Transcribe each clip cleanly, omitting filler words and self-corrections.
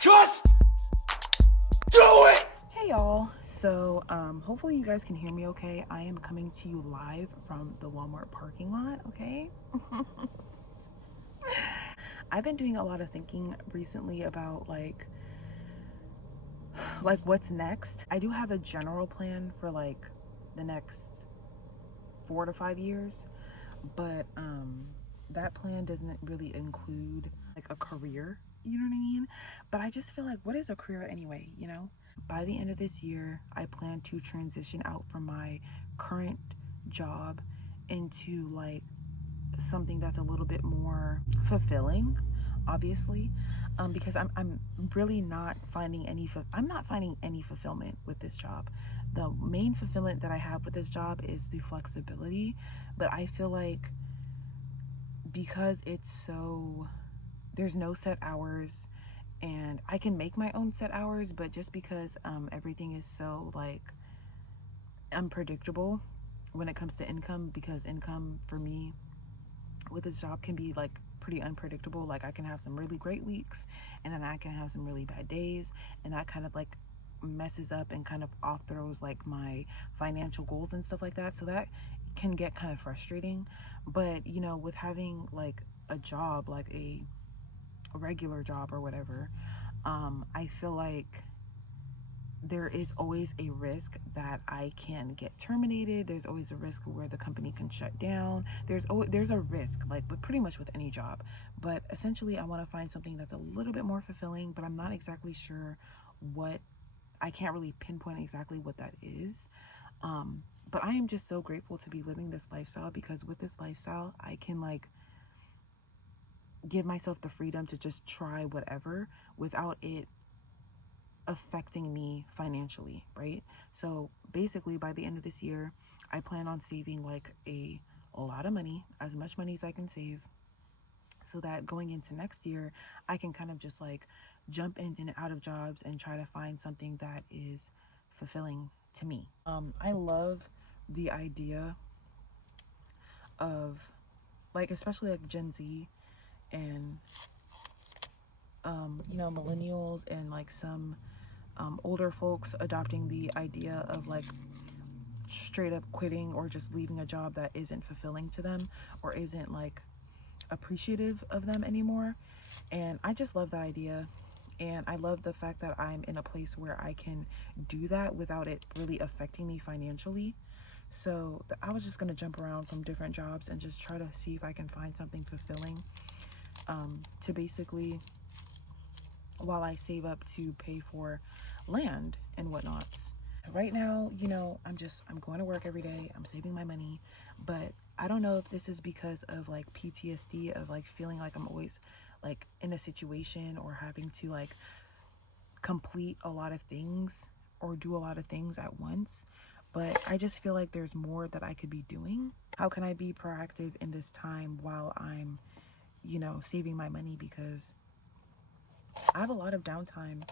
Just do it! Hey y'all, so hopefully you guys can hear me okay. I am coming to you live from the Walmart parking lot, okay? I've been doing a lot of thinking recently about like what's next. I do have a general plan for like the next 4 to 5 years, but that plan doesn't really include like a career, you know what I mean? But I just feel like, what is a career anyway, you know? By the end of this year, I plan to transition out from my current job into like something that's a little bit more fulfilling, obviously, because I'm really not finding I'm not finding any fulfillment with this job. The main fulfillment that I have with this job is the flexibility, but I feel like because it's so, there's no set hours, and I can make my own set hours, but just because everything is so like unpredictable when it comes to income, because income for me with this job can be like pretty unpredictable. Like I can have some really great weeks and then I can have some really bad days, and that kind of like messes up and kind of off throws like my financial goals and stuff like that. So that can get kind of frustrating. But you know, with having like a job, like a regular job or whatever, I feel like there is always a risk that I can get terminated. There's always a risk where the company can shut down. There's a risk, like with pretty much with any job. But essentially, I want to find something that's a little bit more fulfilling, but I'm not exactly sure what. I can't really pinpoint exactly what that is. But I am just so grateful to be living this lifestyle, because with this lifestyle, I can like give myself the freedom to just try whatever without it affecting me financially, right? So basically, by the end of this year, I plan on saving like a lot of money, as much money as I can save, so that going into next year, I can kind of just like jump in and out of jobs and try to find something that is fulfilling to me. I love the idea of like, especially like Gen Z and you know, millennials and like some older folks adopting the idea of like straight up quitting or just leaving a job that isn't fulfilling to them or isn't like appreciative of them anymore. And I just love that idea. And I love the fact that I'm in a place where I can do that without it really affecting me financially. So I was just going to jump around from different jobs and just try to see if I can find something fulfilling, to basically, while I save up to pay for land and whatnots. Right now, you know, I'm going to work every day. I'm saving my money, but I don't know if this is because of like PTSD of like feeling like I'm always like in a situation or having to like complete a lot of things or do a lot of things at once. But I just feel like there's more that I could be doing. How can I be proactive in this time while I'm, you know, saving my money? Because I have a lot of downtime.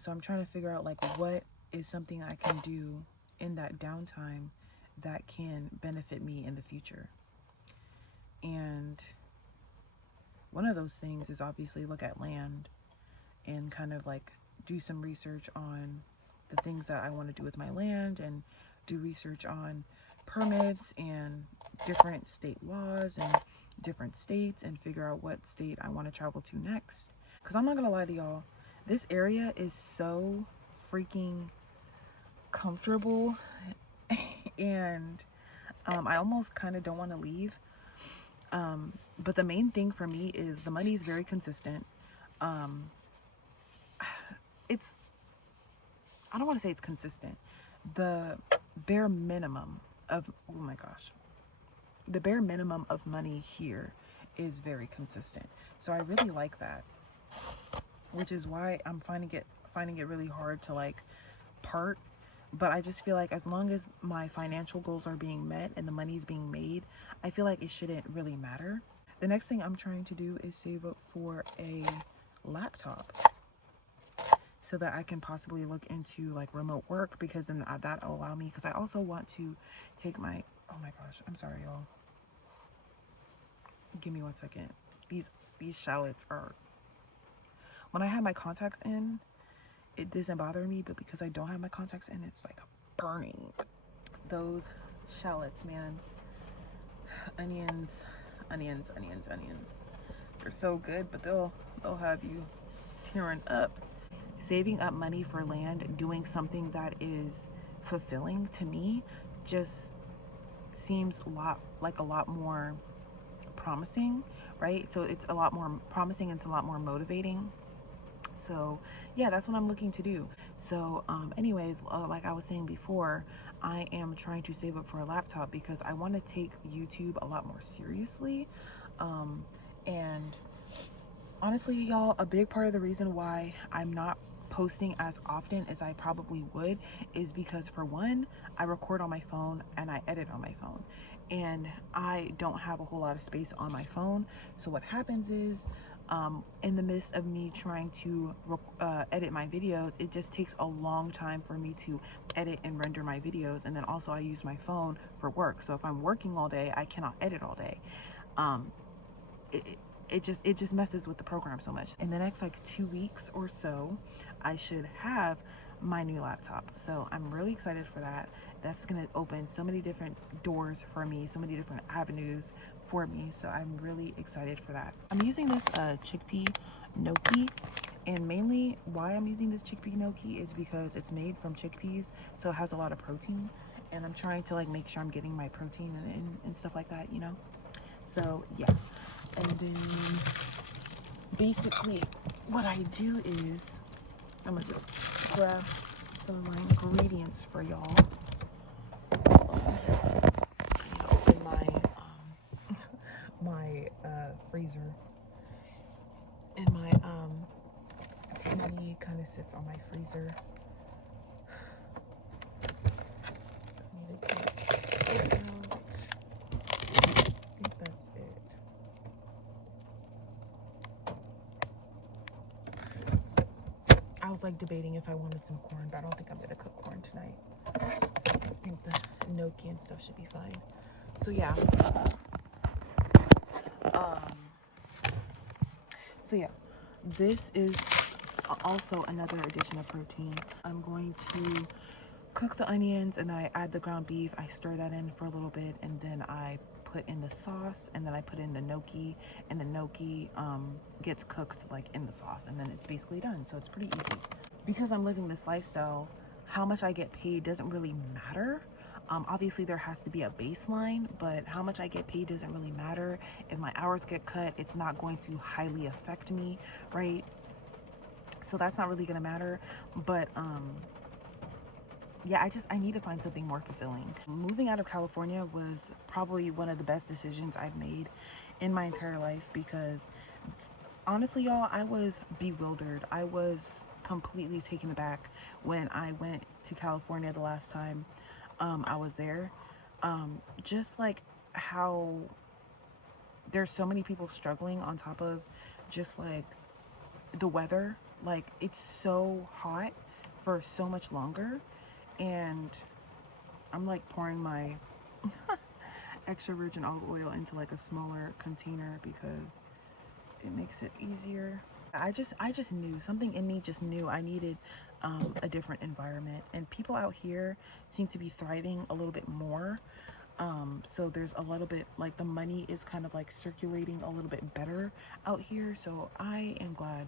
So I'm trying to figure out like what is something I can do in that downtime that can benefit me in the future. And one of those things is obviously look at land and kind of like do some research on the things that I want to do with my land, and do research on permits and different state laws and different states, and figure out what state I want to travel to next. Because I'm not going to lie to y'all, this area is so freaking comfortable and I almost kind of don't want to leave. But the main thing for me is the money is very consistent. Um, it's, I don't want to say it's consistent. The bare minimum of, oh my gosh, the bare minimum of money here is very consistent. So I really like that, which is why I'm finding it really hard to like part. But I just feel like as long as my financial goals are being met and the money's being made, I feel like it shouldn't really matter. The next thing I'm trying to do is save up for a laptop so that I can possibly look into like remote work, because then that'll allow me, because I also want to take my, oh my gosh, I'm sorry y'all, give me 1 second. These shallots are when I have my contacts in, it doesn't bother me, but because I don't have my contacts in, it's like burning. Those shallots, man. Onions, onions, onions, onions. They're so good, but they'll have you tearing up. Saving up money for land, doing something that is fulfilling to me, just seems a lot more promising, right? So it's a lot more promising and it's a lot more motivating. So yeah, that's what I'm looking to do. So anyways, like I was saying before, I am trying to save up for a laptop because I want to take YouTube a lot more seriously. And honestly, y'all, a big part of the reason why I'm not posting as often as I probably would is because, for one, I record on my phone and I edit on my phone, and I don't have a whole lot of space on my phone. So what happens is, in the midst of me trying to edit my videos, it just takes a long time for me to edit and render my videos. And then also I use my phone for work, so if I'm working all day, I cannot edit all day. It just messes with the program so much. In the next like 2 weeks or so, I should have my new laptop. So I'm really excited for that. That's gonna open so many different doors for me, so many different avenues for me. So I'm really excited for that. I'm using this chickpea gnocchi, and mainly why I'm using this chickpea gnocchi is because it's made from chickpeas, so it has a lot of protein, and I'm trying to like make sure I'm getting my protein and stuff like that, you know. So yeah. And then basically what I do is I'm gonna just grab some of my ingredients for y'all. In my freezer, and my TV kind of sits on my freezer. So I need to take this out. I think that's it. I was like debating if I wanted some corn, but I don't think I'm gonna cook corn tonight. I think the gnocchi and stuff should be fine. So yeah. So yeah, this is also another addition of protein. I'm going to cook the onions, and then I add the ground beef. I stir that in for a little bit, and then I put in the sauce, and then I put in the gnocchi, and the gnocchi gets cooked like in the sauce, and then it's basically done. So it's pretty easy. Because I'm living this lifestyle, how much I get paid doesn't really matter. Obviously there has to be a baseline, but how much I get paid doesn't really matter. If my hours get cut, it's not going to highly affect me, right? So that's not really gonna matter. But yeah, I need to find something more fulfilling. Moving out of California was probably one of the best decisions I've made in my entire life, because honestly, y'all, I was bewildered. I was completely taken aback when I went to California the last time I was there. Just like how there's so many people struggling, on top of just like the weather. Like, it's so hot for so much longer, and I'm like pouring my extra virgin olive oil into like a smaller container because it makes it easier. I just knew, something in me just knew I needed a different environment, and people out here seem to be thriving a little bit more. So there's a little bit like the money is kind of like circulating a little bit better out here. So I am glad.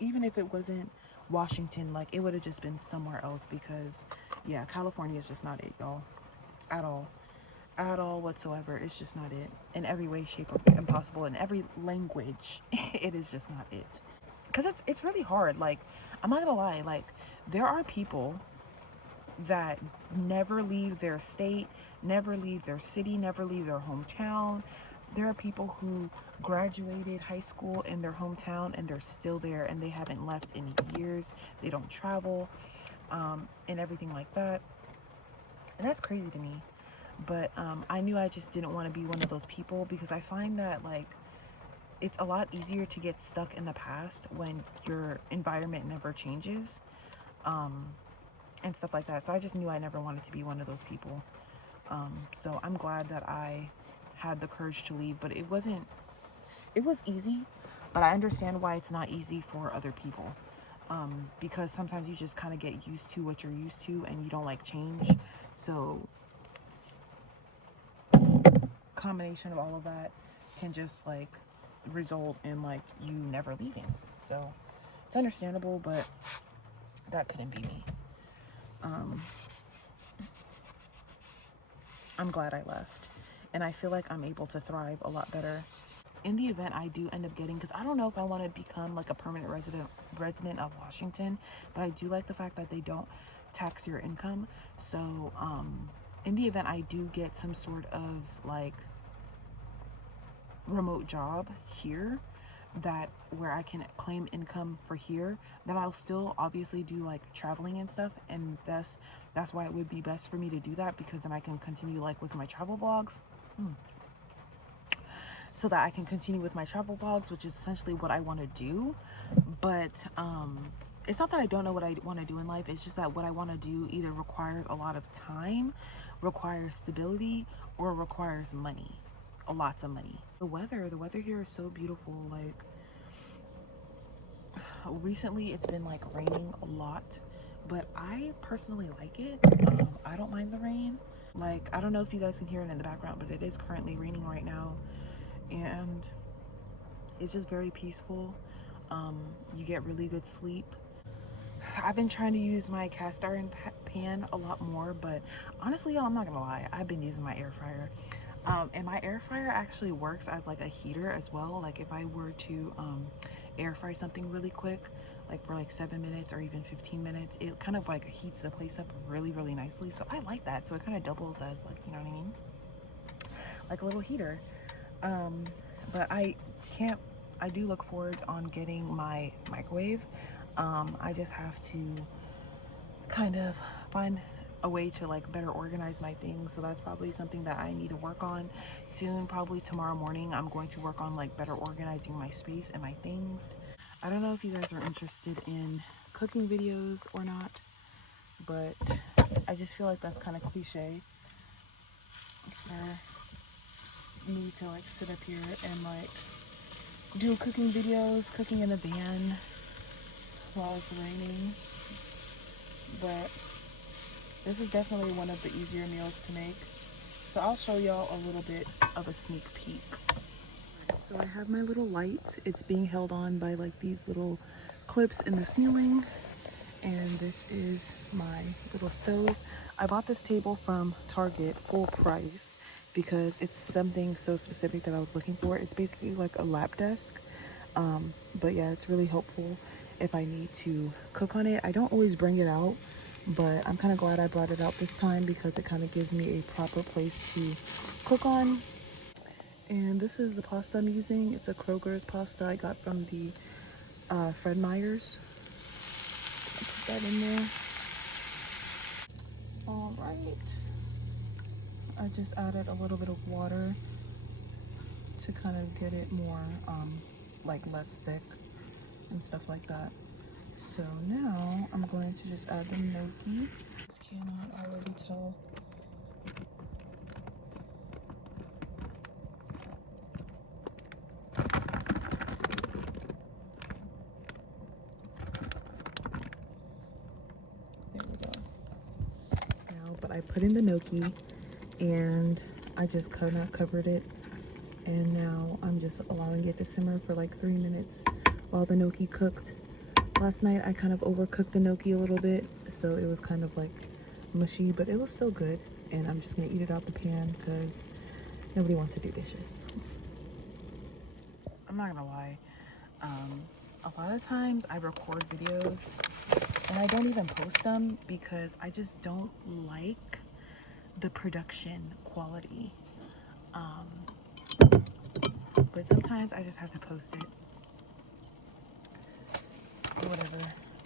Even if it wasn't Washington, like it would have just been somewhere else, because yeah, California is just not it, y'all, at all. At all whatsoever. It's just not it. In every way, shape, or impossible, in every language, it is just not it. Because it's really hard. Like, I'm not gonna lie, like there are people that never leave their state, never leave their city, never leave their hometown. There are people who graduated high school in their hometown and they're still there, and they haven't left in years. They don't travel, and everything like that. And that's crazy to me. But I knew I just didn't want to be one of those people, because I find that like it's a lot easier to get stuck in the past when your environment never changes, and stuff like that. So I just knew I never wanted to be one of those people. So I'm glad that I had the courage to leave, but it was easy. but I understand why it's not easy for other people. Because sometimes you just kind of get used to what you're used to and you don't like change. So combination of all of that can just like result in like you never leaving. So it's understandable, but that couldn't be me. I'm glad I left, and I feel like I'm able to thrive a lot better in the event I do end up getting, because I don't know if I want to become like a permanent resident of Washington, but I do like the fact that they don't tax your income. So in the event I do get some sort of like remote job here, that where I can claim income for here, then I'll still obviously do like traveling and stuff, and that's why it would be best for me to do that, because then I can continue like with my travel vlogs. So that I can continue with my travel vlogs, which is essentially what I want to do. But it's not that I don't know what I want to do in life, it's just that what I want to do either requires a lot of time, requires stability, or requires money, lots of money. The weather here is so beautiful. Like recently it's been like raining a lot, but I personally like it. I don't mind the rain. Like, I don't know if you guys can hear it in the background, but it is currently raining right now, and it's just very peaceful. You get really good sleep. I've been trying to use my cast iron pan a lot more, but honestly, y'all, I'm not gonna lie, I've been using my air fryer. And my air fryer actually works as like a heater as well. Like if I were to air fry something really quick, like for like 7 minutes or even 15 minutes, it kind of like heats the place up really, really nicely. So I like that. So it kind of doubles as like, you know what I mean? Like a little heater. But I do look forward on getting my microwave. I just have to kind of find a way to like better organize my things, so that's probably something that I need to work on soon. Probably tomorrow morning I'm going to work on like better organizing my space and my things. I don't know if you guys are interested in cooking videos or not, but I just feel like that's kind of cliche for me to like sit up here and like do cooking videos, cooking in a van while it's raining. But this is definitely one of the easier meals to make. So I'll show y'all a little bit of a sneak peek. So I have my little light. It's being held on by like these little clips in the ceiling. And this is my little stove. I bought this table from Target full price because it's something so specific that I was looking for. It's basically like a lap desk. But yeah, it's really helpful if I need to cook on it. I don't always bring it out, but I'm kind of glad I brought it out this time because it kind of gives me a proper place to cook on. And this is the pasta I'm using. It's a Kroger's pasta I got from the Fred Meyer's. I'll put that in there. All right. I just added a little bit of water to kind of get it more like less thick and stuff like that. So now I'm going to just add the gnocchi. This cannot already tell. There we go. Now, but I put in the gnocchi and I just kind of covered it. And now I'm just allowing it to simmer for like 3 minutes while the gnocchi cooked. Last night I kind of overcooked the gnocchi a little bit, so it was kind of like mushy, but it was still good. And I'm just gonna eat it out the pan because nobody wants to do dishes. I'm not gonna lie, a lot of times I record videos and I don't even post them because I just don't like the production quality. But sometimes I just have to post it. Whatever.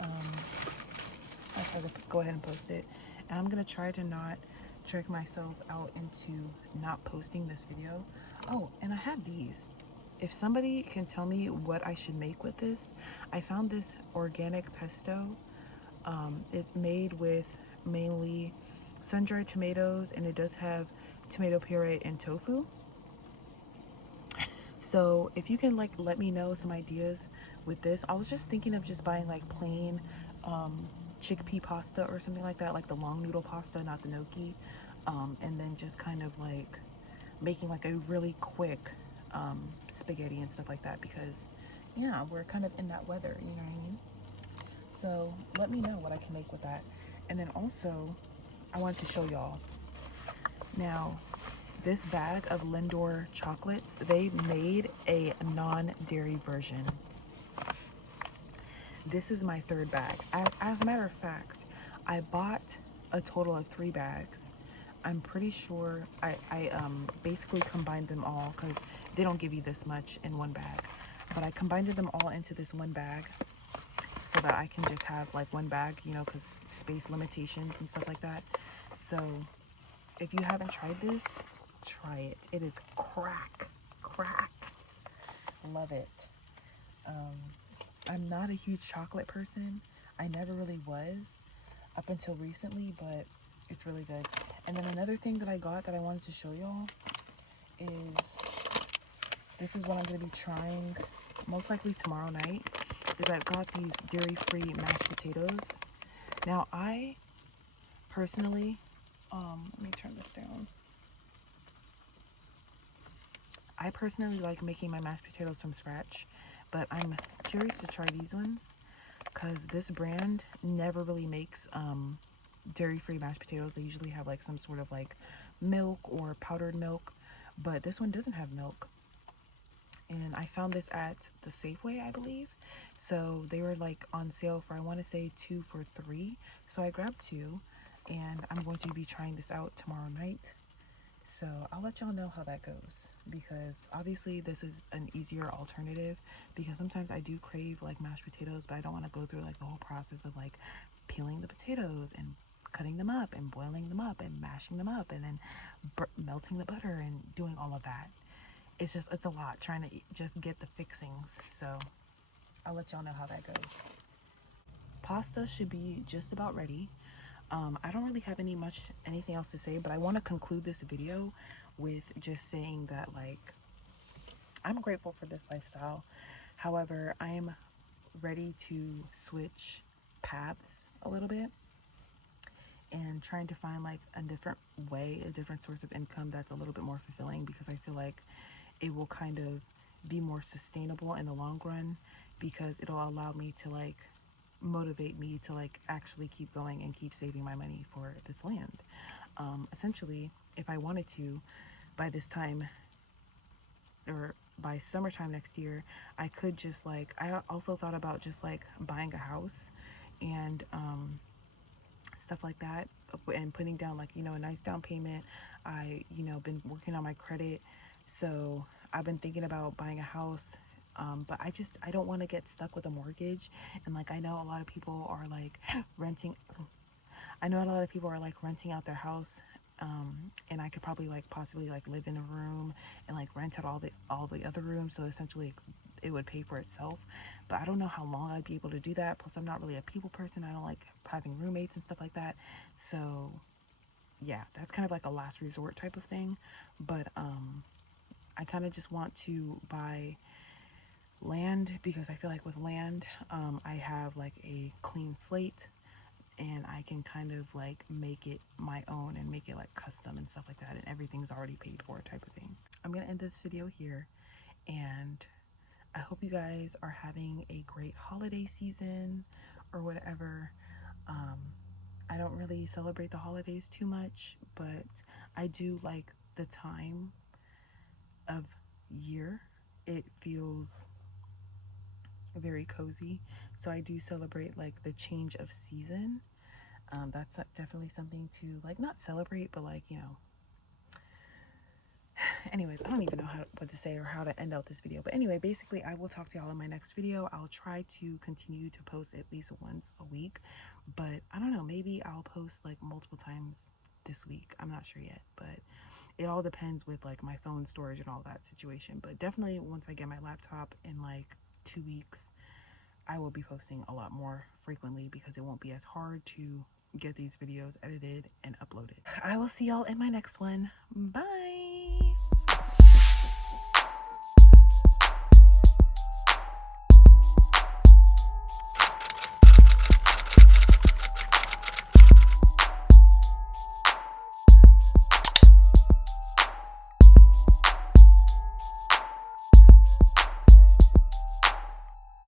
I just have to go ahead and post it. And I'm gonna try to not trick myself out into not posting this video. Oh, and I have these. If somebody can tell me what I should make with this, I found this organic pesto. It's made with mainly sun-dried tomatoes, and it does have tomato puree and tofu. So So if you can like let me know some ideas with this. I was just thinking of just buying like plain chickpea pasta or something like that, like the long noodle pasta, not the gnocchi, and then just kind of like making like a really quick spaghetti and stuff like that, because yeah, we're kind of in that weather, you know what I mean? So let me know what I can make with that. And then also I wanted to show y'all now this bag of Lindor chocolates. They made a non-dairy version. This is my third bag. As a matter of fact, I bought a total of 3 bags. I'm pretty sure I basically combined them all, because they don't give you this much in one bag. But I combined them all into this one bag so that I can just have like one bag, you know, because space limitations and stuff like that. So if you haven't tried this, try it. It is crack. Love it. I'm not a huge chocolate person. I never really was up until recently, but it's really good. And then another thing that I got that I wanted to show y'all is, this is what I'm going to be trying most likely tomorrow night, is I've got these dairy-free mashed potatoes. Now I personally, let me turn this down. I personally like making my mashed potatoes from scratch, but I'm curious to try these ones because this brand never really makes dairy-free mashed potatoes. They usually have like some sort of like milk or powdered milk, but this one doesn't have milk. And I found this at the Safeway, I believe. So they were like on sale for, I want to say 2 for $3. So I grabbed 2, and I'm going to be trying this out tomorrow night. So I'll let y'all know how that goes, because obviously this is an easier alternative, because sometimes I do crave like mashed potatoes, but I don't want to go through like the whole process of like peeling the potatoes and cutting them up and boiling them up and mashing them up and then melting the butter and doing all of that. It's a lot trying to just get the fixings. So I'll let y'all know how that goes. Pasta should be just about ready. I don't really have anything else to say, but I want to conclude this video with just saying that like I'm grateful for this lifestyle. However, I'm ready to switch paths a little bit and trying to find like a different way, a different source of income that's a little bit more fulfilling, because I feel like it will kind of be more sustainable in the long run, because it'll allow me to like motivate me to like actually keep going and keep saving my money for this land. Essentially, if I wanted to, by this time or by summertime next year, I could just like, I also thought about just like buying a house and stuff like that, and putting down like, you know, a nice down payment. I, you know, been working on my credit, so I've been thinking about buying a house. But I don't want to get stuck with a mortgage. And like, I know a lot of people are like renting out their house, and I could probably like possibly like live in a room and like rent out all the other rooms, so essentially it would pay for itself. But I don't know how long I'd be able to do that. Plus I'm not really a people person. I don't like having roommates and stuff like that. So yeah, that's kind of like a last resort type of thing. But I kind of just want to buy land, because I feel like with land, I have like a clean slate, and I can kind of like make it my own and make it like custom and stuff like that, and everything's already paid for type of thing. I'm gonna end this video here, and I hope you guys are having a great holiday season or whatever. I don't really celebrate the holidays too much, but I do like the time of year. It feels very cozy, so I do celebrate like the change of season. That's definitely something to like, not celebrate, but like, you know, anyways, I don't even know what to say or how to end out this video. But anyway, basically I will talk to y'all in my next video. I'll try to continue to post at least once a week, but I don't know, maybe I'll post like multiple times this week. I'm not sure yet, but it all depends with like my phone storage and all that situation. But definitely once I get my laptop in like 2 weeks, I will be posting a lot more frequently, because it won't be as hard to get these videos edited and uploaded. I will see y'all in my next one. Bye.